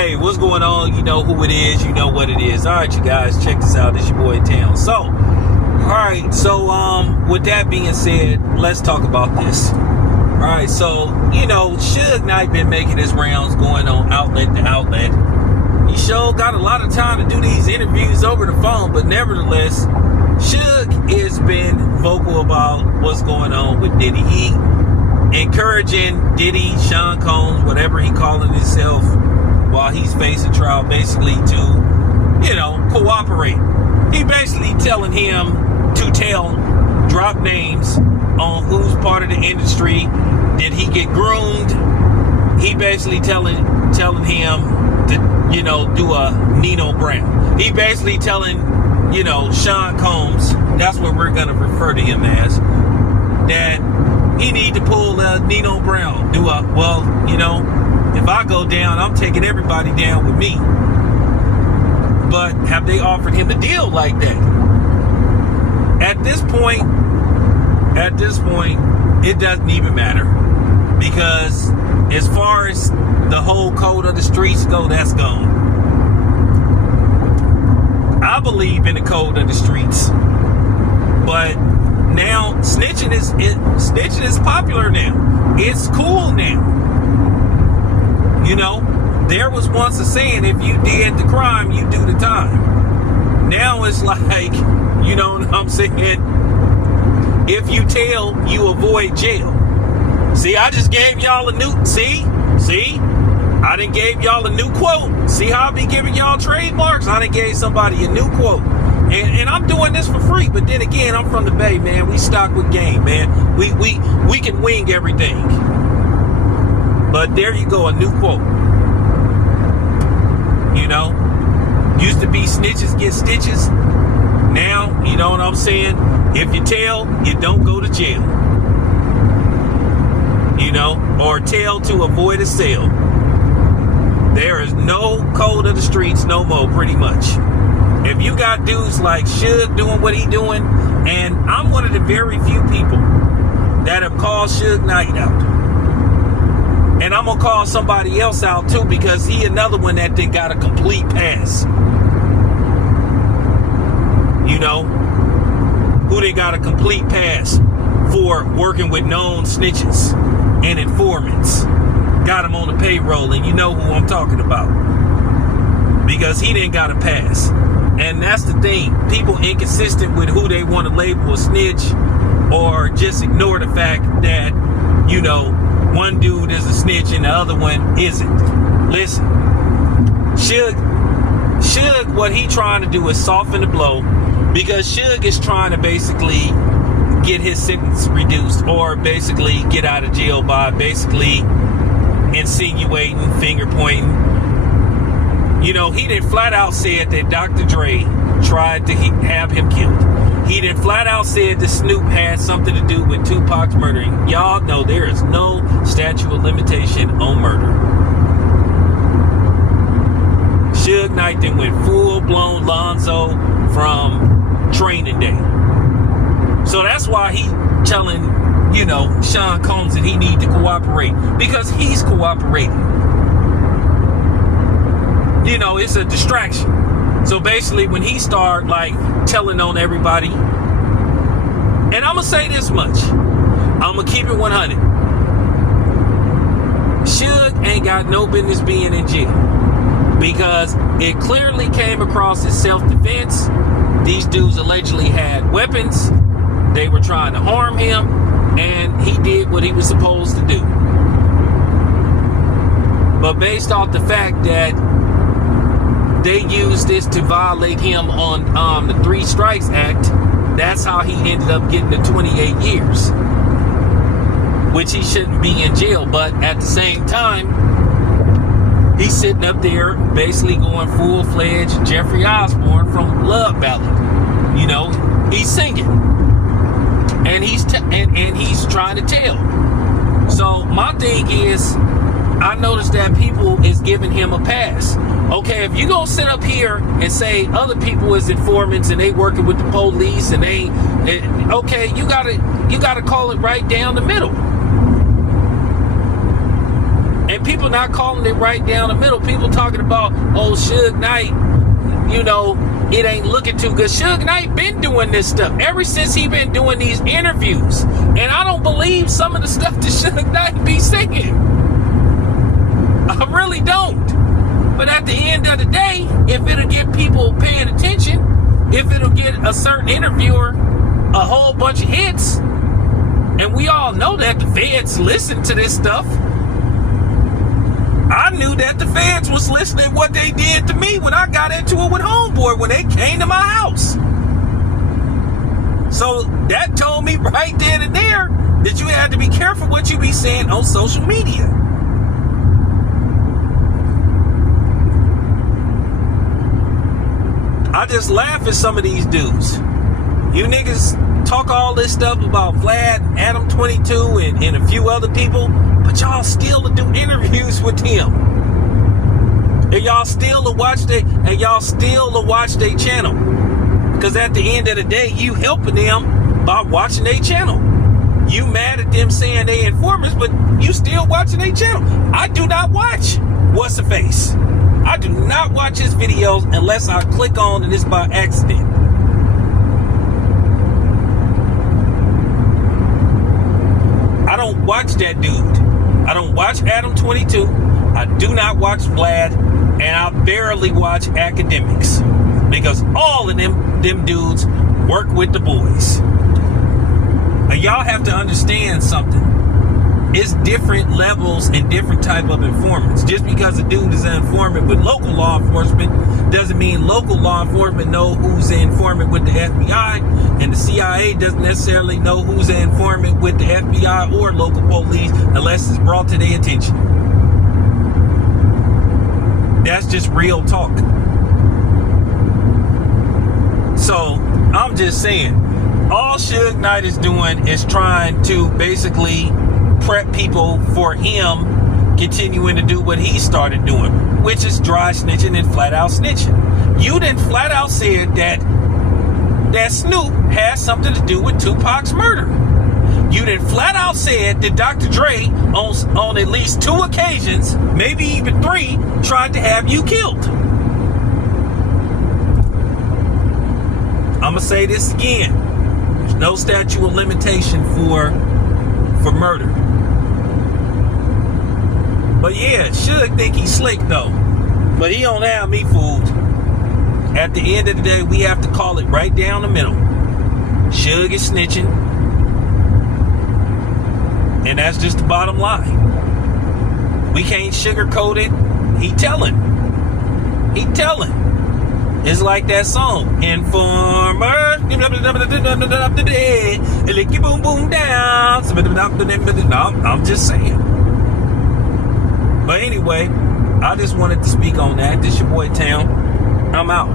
Hey, what's going on? You know who it is. You know what it is. All right, you guys, check this out. It's your boy Town. So, all right. So, with that being said, let's talk about this. All right. So, you know, Suge Knight been making his rounds, going on outlet to outlet. He sure got a lot of time to do these interviews over the phone, but nevertheless, Suge has been vocal about what's going on with Diddy. He encouraging Diddy, Sean Combs, whatever he calling himself, while he's facing trial, basically to, you know, cooperate. He basically telling him to drop names on who's part of the industry. Did he get groomed? He basically telling him to, you know, do a Nino Brown. He basically telling, you know, Sean Combs, that's what we're going to refer to him as, that he need to pull a Nino Brown. Do a, well, you know, if I go down, I'm taking everybody down with me. But have they offered him a deal like that? At this point, it doesn't even matter. Because as far as the whole code of the streets go, that's gone. I believe in the code of the streets. But now snitching is popular now. It's cool now. You know, there was once a saying, if you did the crime, you do the time. Now it's like, you know what I'm saying? If you tell, you avoid jail. See, I just gave y'all a new, see? I done gave y'all a new quote. See how I be giving y'all trademarks? I done gave somebody a new quote. And I'm doing this for free, but then again, I'm from the Bay, man. We stock with game, man. We can wing everything. But there you go, a new quote. You know, used to be snitches get stitches. Now, you know what I'm saying? If you tell, you don't go to jail. You know, or tell to avoid a sale. There is no code of the streets no more, pretty much. If you got dudes like Suge doing what he doing, and I'm one of the very few people that have called Suge Knight out. And I'm going to call somebody else out, too, because he another one that they got a complete pass. You know, who they got a complete pass for working with known snitches and informants. Got him on the payroll, and you know who I'm talking about. Because he didn't got a pass. And that's the thing. People inconsistent with who they want to label a snitch, or just ignore the fact that, you know, one dude is a snitch and the other one isn't. Listen, Suge, what he trying to do is soften the blow, because Suge is trying to basically get his sentence reduced, or basically get out of jail by basically insinuating, finger pointing. You know, he did flat out said that Dr. Dre tried to have him killed. He did flat out said that Snoop had something to do with Tupac's murdering. Y'all know there is no statute of limitation on murder. Suge Knight then went full-blown Lonzo from Training Day. So that's why he telling, you know, Sean Combs that he need to cooperate, because he's cooperating. You know, it's a distraction. So basically, when he start like telling on everybody, and I'm gonna say this much, I'm gonna keep it 100. Suge ain't got no business being in jail, because it clearly came across as self-defense. These dudes allegedly had weapons. They were trying to harm him, and he did what he was supposed to do. But based off the fact that they used this to violate him on the 3 Strikes Act, that's how he ended up getting the 28 years, which he shouldn't be in jail. But at the same time, he's sitting up there basically going full-fledged Jeffrey Osborne from Love Ballad. You know, he's singing, and he's trying to tell. So my thing is, I noticed that people is giving him a pass. Okay, if you gonna sit up here and say other people is informants and they working with the police and they, okay, you gotta call it right down the middle. And people not calling it right down the middle. People talking about, oh, Suge Knight, you know, it ain't looking too good. Suge Knight been doing this stuff ever since he been doing these interviews. And I don't believe some of the stuff that Suge Knight be saying. I really don't. But at the end of the day, if it'll get people paying attention, if it'll get a certain interviewer a whole bunch of hits, and we all know that the feds listen to this stuff. I knew that the feds was listening to what they did to me when I got into it with Homeboy when they came to my house. So that told me right then and there that you had to be careful what you be saying on social media. I just laugh at some of these dudes. You niggas talk all this stuff about Vlad, Adam 22, and a few other people, but y'all still do interviews with them. And y'all still watch their channel. Because at the end of the day, you helping them by watching their channel. You mad at them saying they informers, but you still watching their channel. I do not watch What's the Face. I do not watch his videos unless I click on and it's by accident. I don't watch that dude. I don't watch Adam 22. I do not watch Vlad, and I barely watch Academics because all of them dudes work with the boys. And y'all have to understand something. It's different levels and different type of informants. Just because a dude is an informant with local law enforcement doesn't mean local law enforcement know who's an informant with the FBI, and the CIA doesn't necessarily know who's an informant with the FBI or local police unless it's brought to their attention. That's just real talk. So I'm just saying, all Suge Knight is doing is trying to basically prep people for him continuing to do what he started doing, which is dry snitching and flat out snitching. You then flat out said that Snoop has something to do with Tupac's murder. You then flat out said that Dr. Dre on at least 2 occasions, maybe even 3, tried to have you killed. I'm gonna say this again. There's no statute of limitation for murder. But yeah, Suge think he's slick though. But he don't have me fooled. At the end of the day, we have to call it right down the middle. Suge is snitching. And that's just the bottom line. We can't sugarcoat it. He telling. It's like that song, Informer. Boom boom down. I'm just saying. But anyway, I just wanted to speak on that. This your boy Town. I'm out.